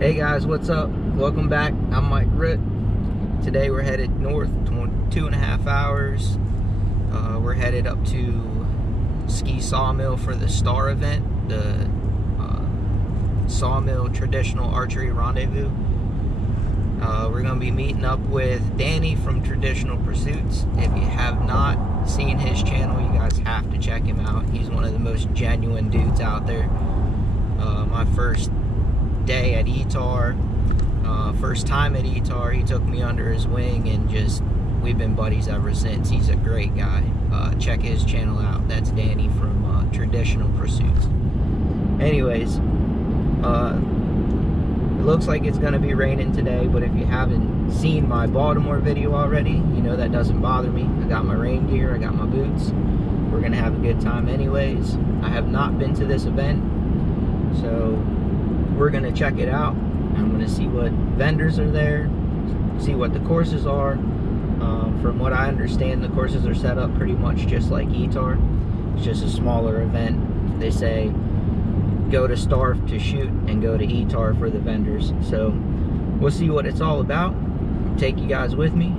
Hey guys, what's up? Welcome back. I'm Mike Ritt. Today we're headed north 2.5 hours. We're headed up to Ski Sawmill for the S.T.A.R event, the Sawmill Traditional Archery Rendezvous. We're going to be meeting up with Danny from Traditional Pursuits. If you have not seen his channel, you guys have to check him out. He's one of the most genuine dudes out there. My first day at S.T.A.R, first time at S.T.A.R, he took me under his wing and just we've been buddies ever since. He's a great guy. Check his channel out. That's Danny from Traditional Pursuits. Anyways, it looks like it's gonna be raining today, but if you haven't seen my Baltimore video already, you know that doesn't bother me. I got my rain gear, I got my boots. We're gonna have a good time anyways. I have not been to this event, so we're gonna check it out. I'm gonna see what vendors are there, see what the courses are. From what I understand, the courses are set up pretty much just like S.T.A.R. It's just a smaller event. They say go to S.T.A.R to shoot and go to S.T.A.R for the vendors. So we'll see what it's all about. Take you guys with me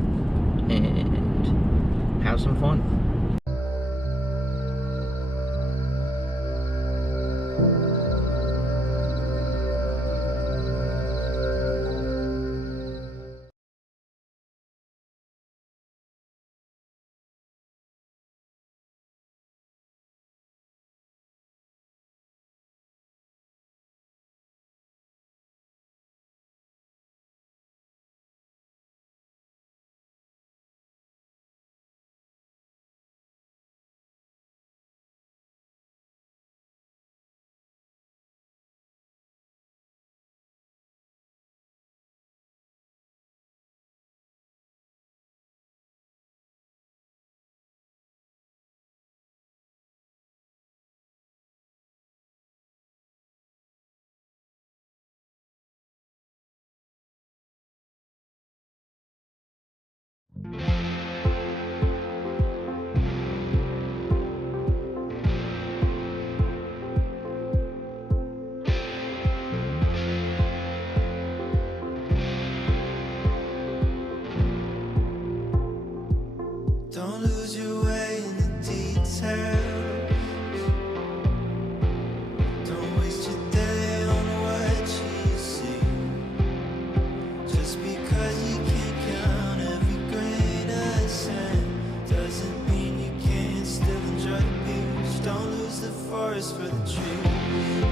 and have some fun. Don't lose your way in the details. Don't waste your day on what you see. Just because you can't count every grain of sand doesn't mean you can't still enjoy the beach. Don't lose the forest for the trees.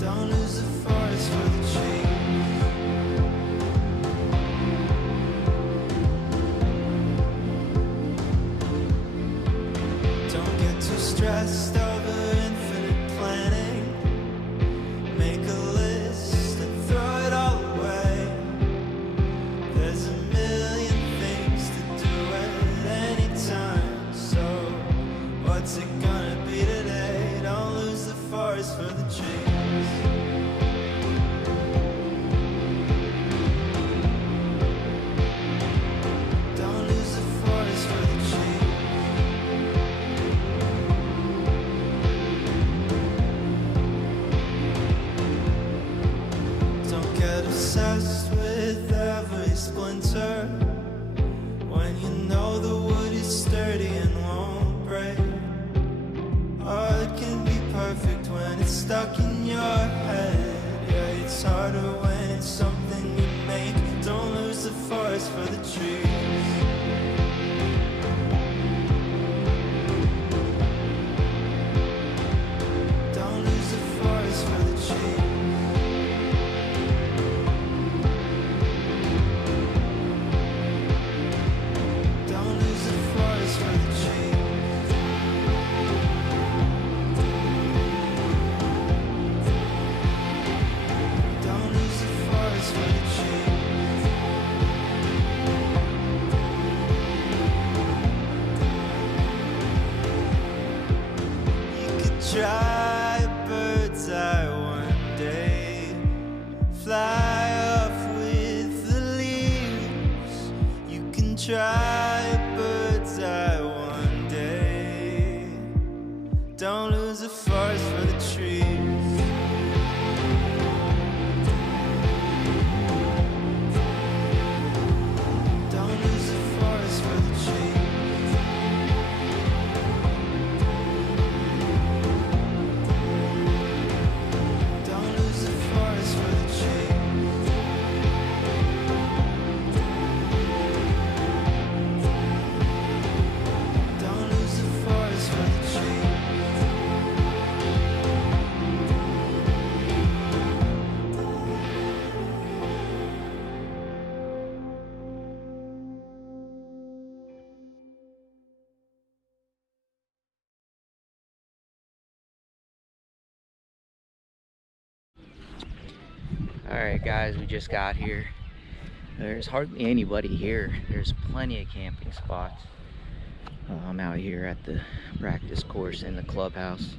Don't lose the forest for the trees. Stressed over infinite planning. Make a list and throw it all away. There's a million things to do at any time. So what's it gonna be today? Don't lose the forest for the trees. Don't lose the forest for the trees. Obsessed with every splinter when you know the wood is sturdy and won't break. Art can be perfect when it's stuck in your head. Yeah, it's harder when it's something you make. Don't lose the forest for the trees. Don't lose the forest for the trees. Try a bird's eye one day, fly off with the leaves. You can try a bird's eye one day. Don't lose the forest for the trees. Don't lose the forest for the trees. Don't lose the forest for the trees. Don't lose the forest for the trees. Alright guys, we just got here. There's hardly anybody here. There's plenty of camping spots. I'm out here at the practice course in the clubhouse.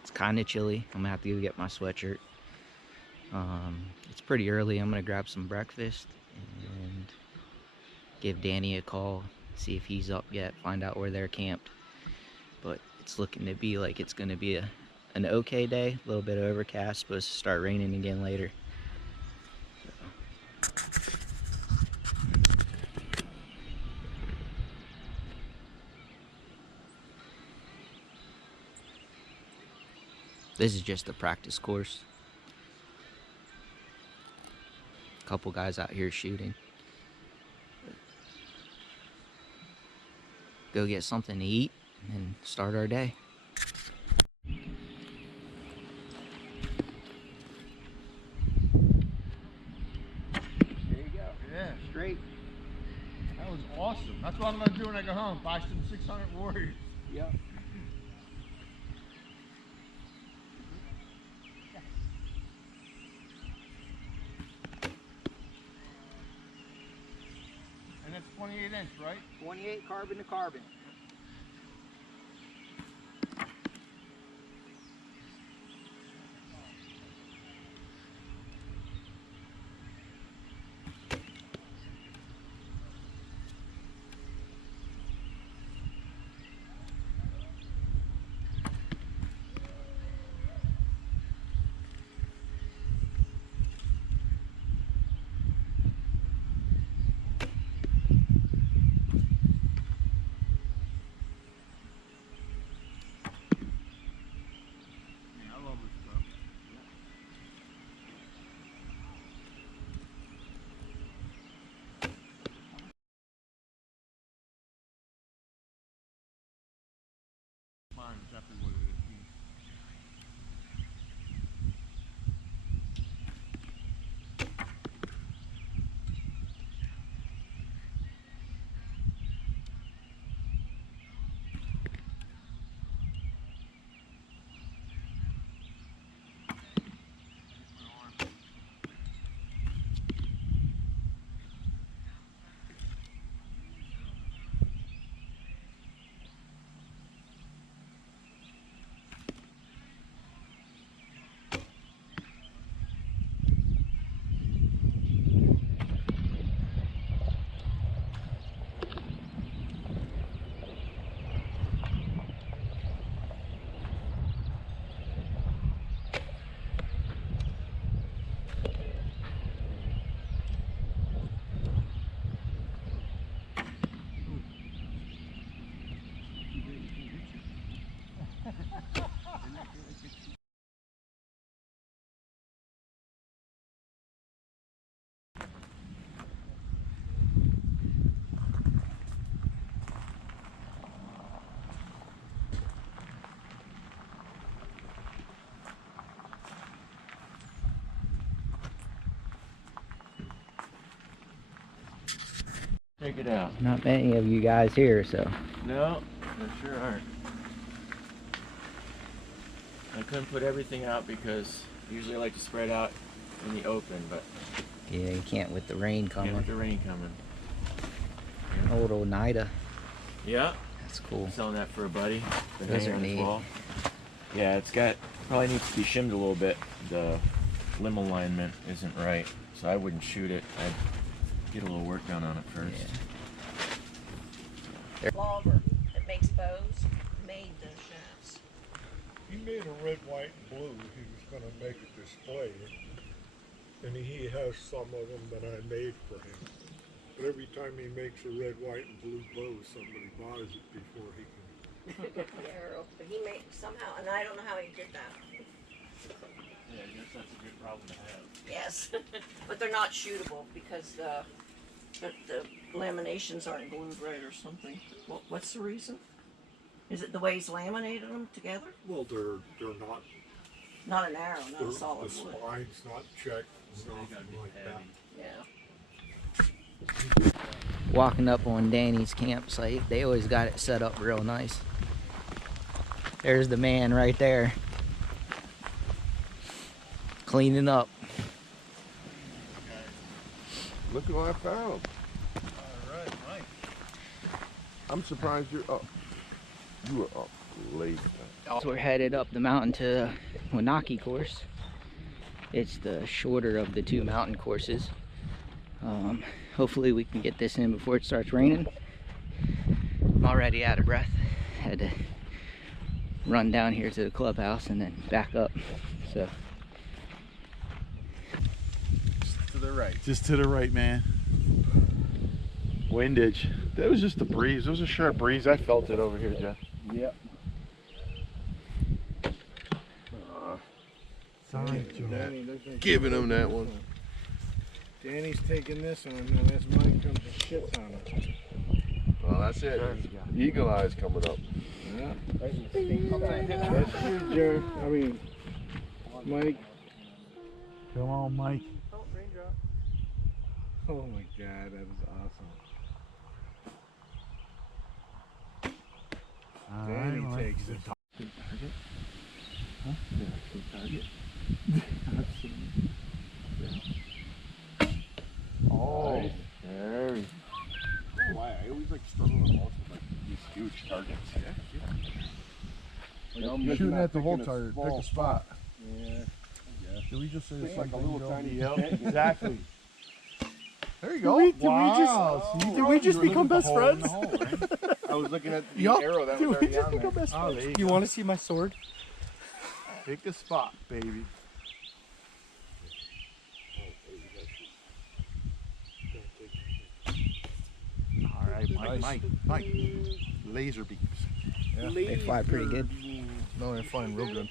It's kind of chilly. I'm gonna have to go get my sweatshirt. It's pretty early. I'm gonna grab some breakfast and give Danny a call, see if he's up yet, find out where they're camped. But it's looking to be like it's gonna be an okay day. A little bit overcast, supposed to start raining again later. This is just a practice course. A couple guys out here shooting. Go get something to eat and start our day. There you go. Yeah, Straight. that was awesome. That's what I'm gonna do when I go home. Buy some 600 Warriors. Yep. And it's 28-inch, right? 28 carbon to carbon. Yeah, I love this stuff. Mine is exactly what it is. Check it out. Not many of you guys here, so. No, there sure aren't. I couldn't put everything out because usually I like to spread out in the open, but Yeah, you can't with the rain coming. with the rain coming. Old Oneida. Yeah, That's cool. selling that for a buddy. Been Those hanging are on his neat. wall. Yeah, it's got, probably needs to be shimmed a little bit. The limb alignment isn't right, so I wouldn't shoot it. I'd get a little work done on it first. Logger that makes bows made the shafts. He made a red, white, and blue. He was going to make a display. And he has some of them that I made for him. But every time he makes a red, white, and blue bow, somebody buys it before he can. Arrow, but he made somehow, and I don't know how he did that. Yeah, I guess that's a good problem to have. Yes, but they're not shootable because the laminations aren't glued right or something. What's the reason? Is it the way he's laminated them together? Well, they're not. Not an arrow, not a solid The wood. spine's not checked, nothing like that. Yeah. Walking up on Danny's campsite, they always got it set up real nice. There's the man right there, cleaning up. Look at what I found. Alright, Mike. I'm surprised you're up. You were up late. So we're headed up the mountain to Waki course. It's the shorter of the two mountain courses. Hopefully we can get this in before it starts raining. I'm already out of breath. Had to run down here to the clubhouse and then back up. So To the right. Just to the right, man. Windage. That was just a breeze. It was a sharp breeze. I felt it over here, Jeff. Yep. Giving him that one. Danny's taking this on, and that's Mike comes and shits on it. Well, that's it. Eagle eyes coming up. Yeah. That's you, Jer. I mean, Mike. Come on, Mike. Oh, raindrop. Oh my God, that is awesome. Danny takes it. Oh, Nice. very. Why? I always like struggle with also like these huge targets. Like, I'm You're shooting at the picking whole a target. Pick small a spot. Yeah. Should we just say the It's same like a thing, little Joe? tiny Yep, peg. exactly. There you go. Did we Wow. just- See, did we just you were become looking for best the hole in the hole, right? I was looking at the Yup. arrow that Dude, was we already just on there. become best friends. there you You go. want to see my sword? Pick a spot, baby. All right, Mike. Laser beams. they fly pretty good. No, they're flying real good.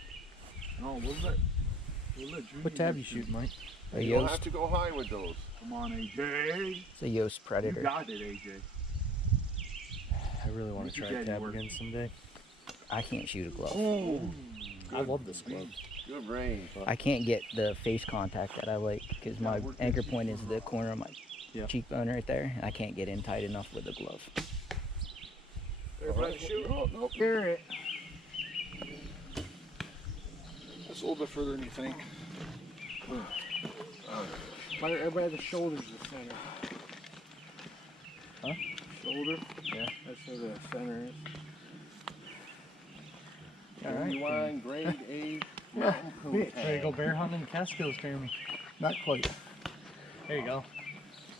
No, we'll let What tab you shooting, Mike? A You don't Yost, have to go high with those. Come on, AJ. it's a Yost You Predator. got it, AJ. I really want Where'd to you try get tab yours? again someday. I can't shoot a glove. I love this glove. Good range. I can't get the face contact that I like because my anchor point is the corner of my cheekbone right there, and I can't get in tight enough with the glove. Everybody shoot. Oh, nope. Hear it. That's a little bit further than you think. Fire everybody at the shoulders the center. Huh? Shoulder? Yeah, that's where the center is. All right. Genuine grade A mountain coon There you go, bear hunting Catskills, Jeremy. Not quite. There you go.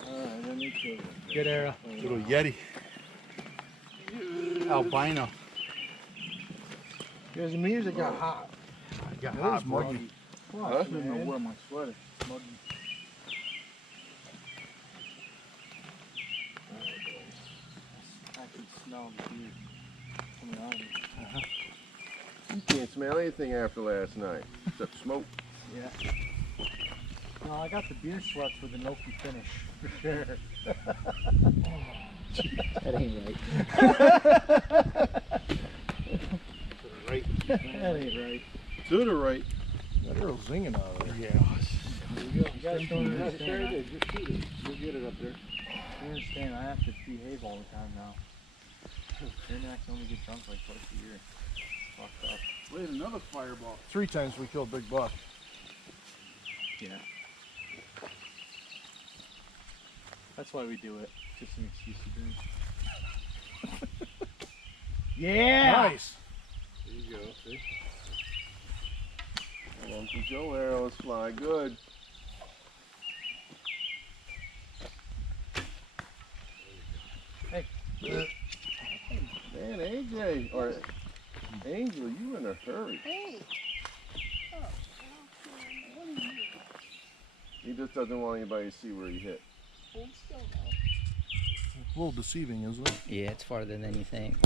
Alright, let me kill it. Good arrow. Little Yeti. Albino. Because the music got hot. I got It hot, was bro. muggy. Huh? I didn't know where my sweater. Muggy. I can smell the beer coming out of me. You can't smell anything after last night except smoke. Yeah. No, I got the beer sweats with the Noki finish, for sure. That ain't right. Right. That ain't right. To the right. That arrow's zinging out of there. Yeah. You guys don't understand. Just shoot it. You'll get it up there. You understand, I have to behave all the time now. Maniacs only get drunk like twice a year. Fucked up. Wait, another fireball. 3 times we killed Big Buck. Yeah. That's why we do it. Just an excuse to drink. Yeah! Nice. There you go, see? Uncle Joe arrows fly good. Hey. Man, AJ, or Angel, you in a hurry. Hey. Oh, what are you? He just doesn't want anybody to see where he hit. Hold still though. A little deceiving, isn't it? Yeah, it's farther than you think.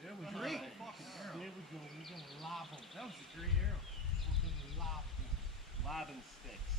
There we go. There we go. We're gonna lob them. That was a great arrow. We're gonna lob them. Lobbing sticks.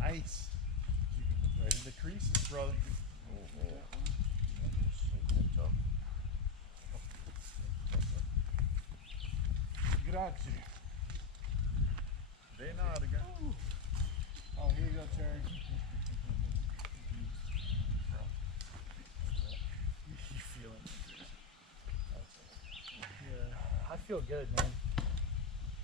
Nice. Right in the creases, brother. Grazie. De nada, guys. Oh, here you go, Terry. You feel it? Yeah. I feel good, man.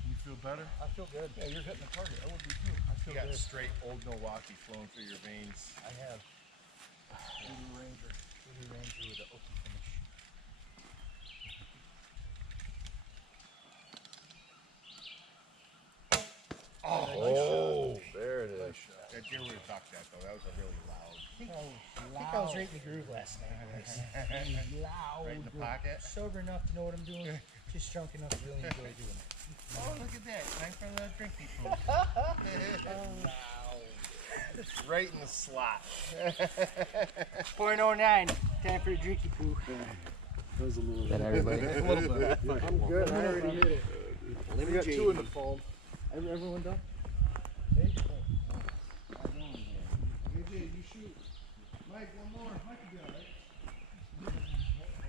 You feel better? I feel good. Yeah, you're hitting the target. I would be too. I feel good. You got straight old Milwaukee flowing through your veins. I have. Voodoo Ranger with the Oki finish. Oh, there it is. Nice shot. That deer would have ducked that though. That was a really loud. I think I was right in the groove last night. Loud. Right in the pocket. Sober enough to know what I'm doing. Just drunk enough to really enjoy doing it. Oh, look at that. Time for the drinky food. Right in the slot. 409. Time for the drinky poo. That was a little Is that everybody? A little bit. I'm good. I already hit it. We got two in the foam. Everyone done? AJ, you shoot. Mike, one more. Mike will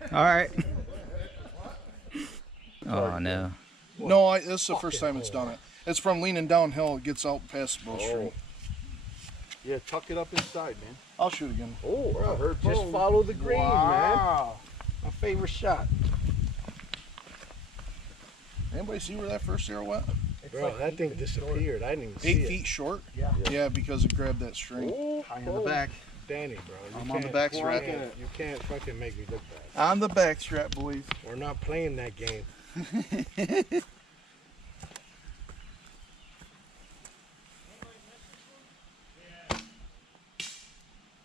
be All right. Oh no. No, this is the first time it's done it. It's from leaning downhill. It gets out past Bowstring. Yeah, tuck it up inside, man. I'll shoot again. Oh, I heard Just boom. follow the green, man. Wow. My favorite shot. Anybody see where that first arrow went? Bro, that thing disappeared. I didn't even see 8 feet short? Yeah. Yeah, because it grabbed that string. High in the back. Danny, bro. I'm on the back strap. You can't fucking make me look bad. On the back strap, boys. We're not playing that game.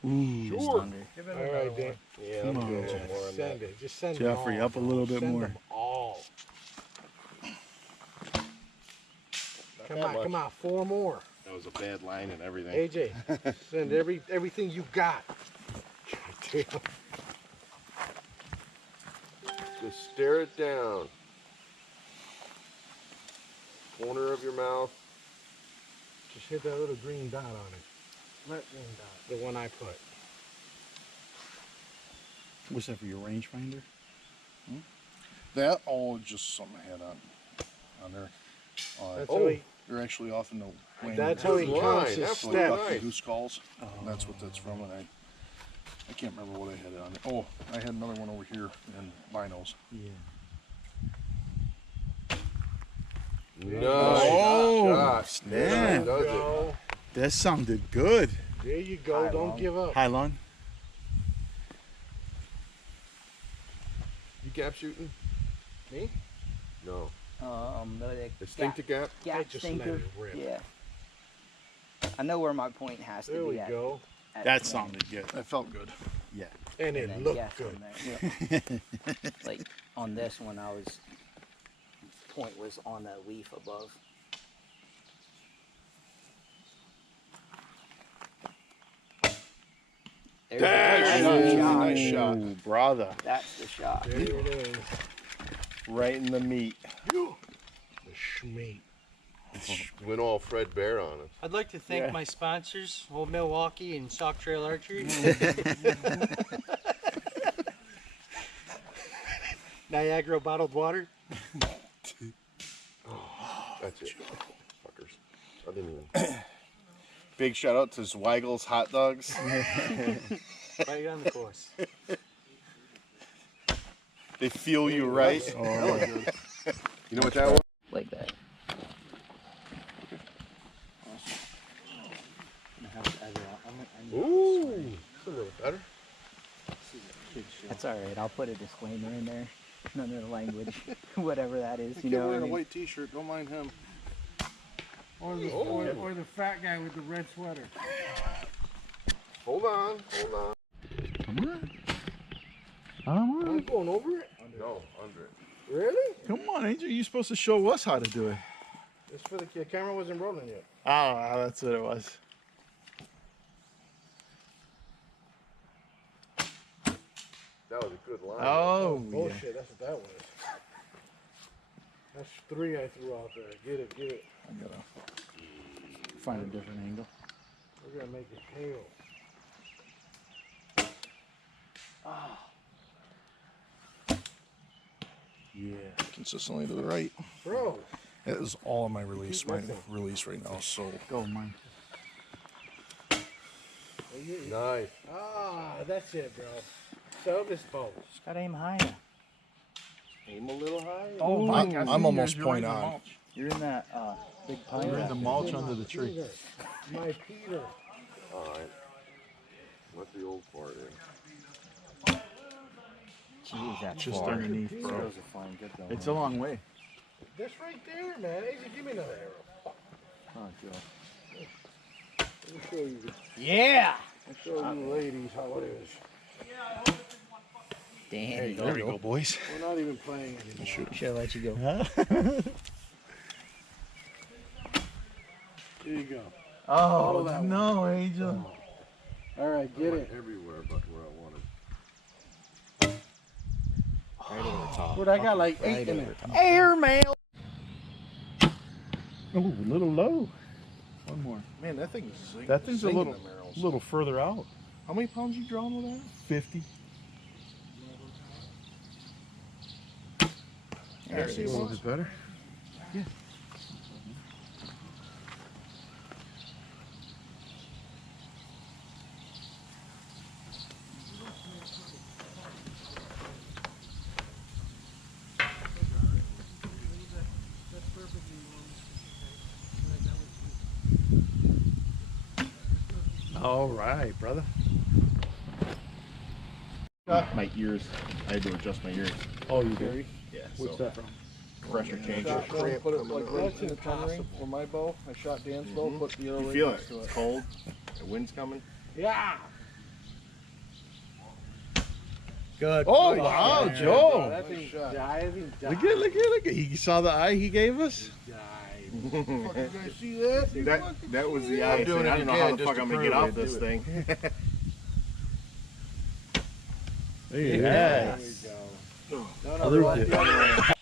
Ooh, Sure. Give it All another right, Dan. one. Yeah, Come I'm on, good. Jeff. Send it. Just send them Jeffrey, all, up a bro. little bit Send more. them all. Come on, much. come on. 4 more. That was a bad line and everything. AJ, send everything you got. God damn. Just stare it down. Corner of your mouth. Just hit that little green dot on it. Let green dot. The one I put. What's that for your rangefinder? That just something I had on there. That's Oh, They're actually off in the wing. That's how he counts his Like duck steps. and goose calls. And that's what that's from. And I can't remember what I had on it. Oh, I had another one over here in binos. Yeah. Nice Oh, shot. man. Does it. That sounded good. There you go. Don't give up. High lawn. You gap shooting? Me? No. The Distinctive gap? gap I just let sinker. it rip. Yeah. I know where my point has There to we be at. go. at That the sounded good. That felt good. Yeah. And it then looked gas good. on there. Yeah. Like on this one, point was on the leaf above. There's Nice the shot. Nice shot. Ooh, brother. That's the shot. There it is. Right in the meat. The schmeat. Went all Fred Bear on it. I'd like to thank my sponsors, Old Milwaukee and Chalk Trail Archery. Niagara bottled water. That's it. Fuckers. I didn't even. Big shout out to Zweigel's Hot Dogs. Right on the course. They feel you right. You know what that was? Like that. Ooh. It's a little better. That's all right. I'll put a disclaimer in there. None of the language, whatever that is. The You kid know what I wearing a mean? white t-shirt, don't mind him. Or the fat guy with the red sweater. Hold on. Come on. Come I'm going over it? No, under it. Really? Come on, Angel. You're supposed to show us how to do it. It's for the camera wasn't rolling yet. Oh, that's what it was. That was a good line. Oh, Bullshit, that's what that was. That's 3 I threw out there. Get it. I gotta find a different angle. We're gonna make it hail. Yeah. Consistently to the right. Bro, That is all on my release. Keep My missing. release right now. So Go, mine. Nice. that's it, bro. Sell this boat. Just gotta aim higher. aim a little high. Oh, I'm almost point on. You're in that big pine. You're in the mulch under the tree. Peter. My Peter. All right. Let the old part in. Jeez, that's Just far. underneath, bro. Those are fine. Good though. It's a long way. This right there, man. Easy, give me another arrow. Oh, Joe. Let me show you. Yeah. I'll show you ladies how it is. Damn. There we go, boys. We're not even playing anymore. Should I let you go? There you go. Oh, that no, Angel. All right, get it. Everywhere but where I wanted. Right over the top. What I got like 8 Right in over it. top. Airmail. Oh, a little low. One more. Man, that thing is That thing's a zinging little, them arrows. little further out. How many pounds you drawing with that? 50. There it is. A little bit better. Yeah. All right, brother. My ears. I had to adjust my ears. Oh, you do? Yeah. What's that from? Pressure change. Shot, put it like right in the pen ring for my bow. I shot Dan's bow, put the arrow You right feel it? next to It's cold. The wind's coming. Yeah. Good. Oh, wow, Joe. That thing diving. Look at. You saw the eye he gave us? You guys see that? That was the eye. I'm doing it I don't know how again the just fuck to I'm gonna prove get off I this do it. thing. Yes. There we go. No, Other the dip. other way.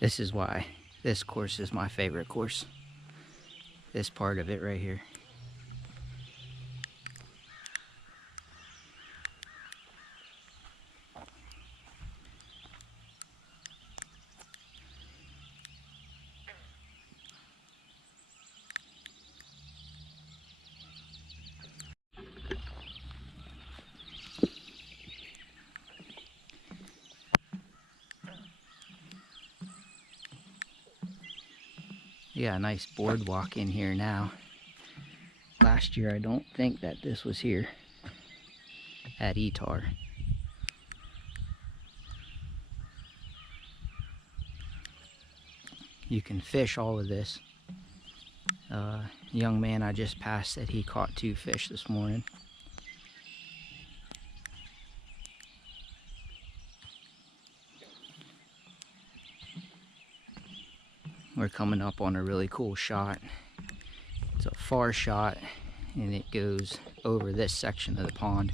This is why this course is my favorite course. This part of it right here. Yeah, a nice boardwalk in here now. Last year, I don't think that this was here at S.T.A.R. You can fish all of this. Young man I just passed said he caught 2 fish this morning. We're coming up on a really cool shot. It's a far shot and it goes over this section of the pond.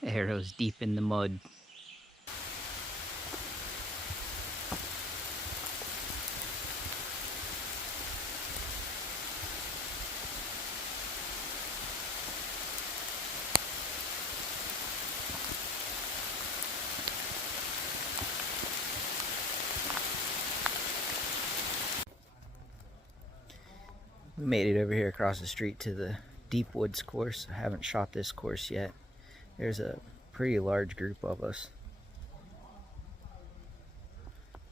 Arrows deep in the mud. We made it over here across the street to the Deepwoods course. I haven't shot this course yet. There's a pretty large group of us.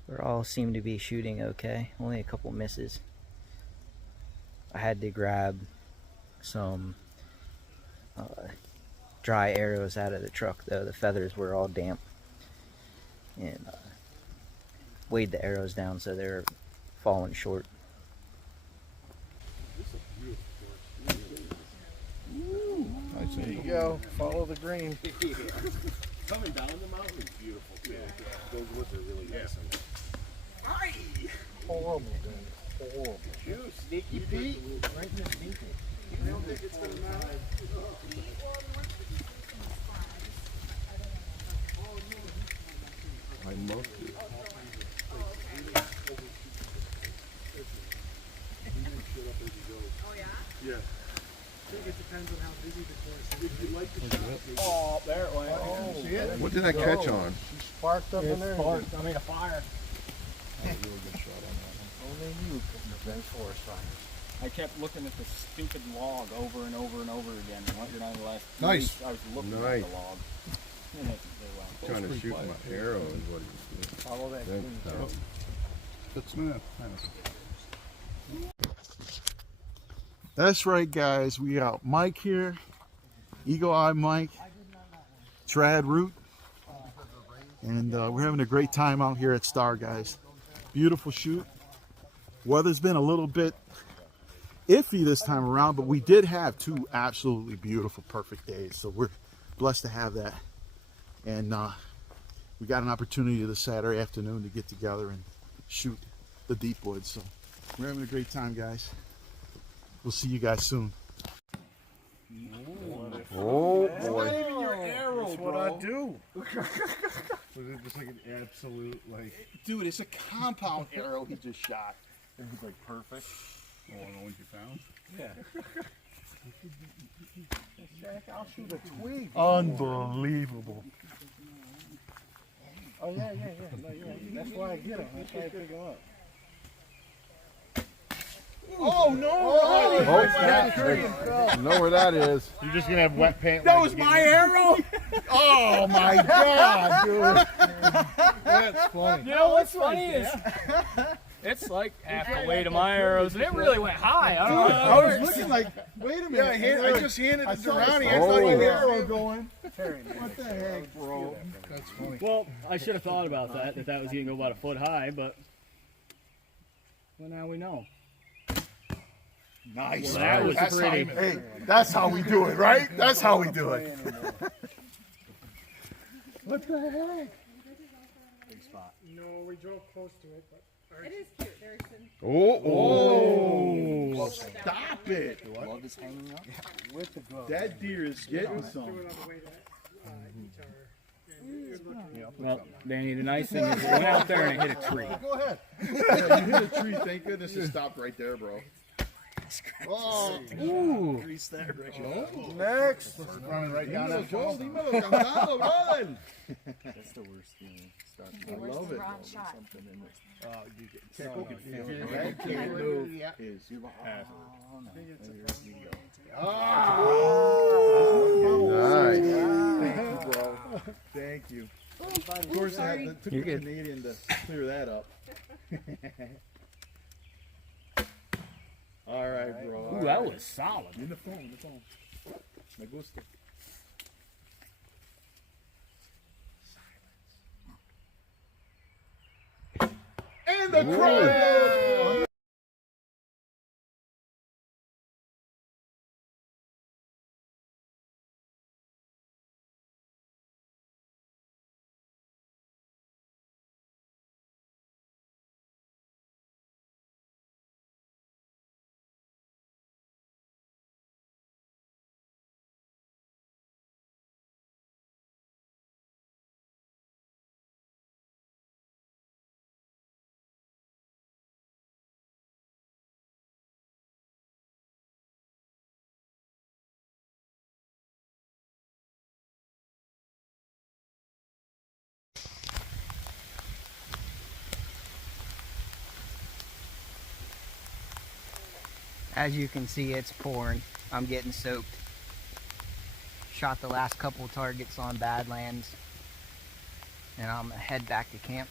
We all seem to be shooting okay. Only a couple misses. I had to grab some dry arrows out of the truck though. The feathers were all damp. And weighed the arrows down so they're falling short. There you go. Follow the green. Coming down the mountain is beautiful. Yeah. Those woods are really nice. Hi! Horrible, dude. Horrible. You sneaky Pete. Right in the sneaky. I don't think it's gonna matter. I must be. Oh yeah? Yeah. I think it depends on how busy the course is. If you like the shot, Oh, there it went. Oh, see it? What did I catch on? She sparked up in there. Sparked. I mean, a fire. A really good shot on that one. Only you could have been forest fires. I kept looking at the stupid log over and over and over again. And what did I last Nice. week, I was looking Nice. at the log. And it did well. Trying to shoot my arrow is what he was doing. Follow that green. That's Smith. That's right, guys. We got Mike here, Eagle Eye Mike, Trad Root, and we're having a great time out here at S.T.A.R, guys. Beautiful shoot. Weather's been a little bit iffy this time around, but we did have 2 absolutely beautiful, perfect days. So we're blessed to have that. And we got an opportunity this Saturday afternoon to get together and shoot the Deepwoods. So we're having a great time, guys. We'll see you guys soon. Oh boy. That's what I do. Was it just like an absolute, like... Dude, it's a compound arrow he just shot. It was like perfect. Oh, the ones you found? Yeah. Jack, I'll shoot a twig. Unbelievable. Oh, yeah. No, yeah. That's why I get them. That's why I pick them up. Oh no! You know where that is. You're just gonna have wet paint. That was my arrow. Oh my god, dude! That's funny. You know what's funny is it's like half the weight of my arrows, and it really went high. I don't know. I was looking like, wait a minute. I just handed it to Ronnie. I saw the arrow going. What the heck, bro? That's funny. Well, I should have thought about that was going to go about a foot high, but well, now we know. Nice. Well, that was That's pretty. Hey, that's how we do it, right? That's how we do it. What the heck? Big spot. No, we drove close to it, but. It is cute. There's some. Oh! Stop it! Love is hanging up. With the glove. That deer is getting some. Do it on the way to each other. And it looked Well, Danny, the nice thing is it went out there and it hit a tree. Go ahead. Yeah, you hit a tree. Thank goodness it stopped right there, bro. Oh, Ooh. grease there, Rick. Next. Running right down that That's phone. the worst feeling. I love it. Something in it. You get Can't move. Is you Nice. Thank you, bro. Thank you. Of course, I took the Canadian to clear that up. All right, bro. Ooh, that was solid. In the phone, Me gusta. And the crow! As you can see, it's pouring. I'm getting soaked. Shot the last couple targets on Badlands, and I'm gonna head back to camp.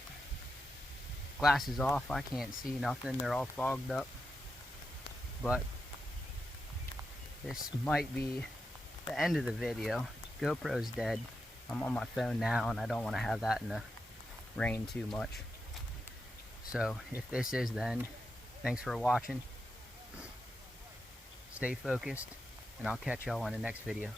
Glasses off, I can't see nothing. They're all fogged up. But this might be the end of the video. GoPro's dead. I'm on my phone now, and I don't want to have that in the rain too much. So if this is the end, thanks for watching. Stay focused, and I'll catch y'all on the next video.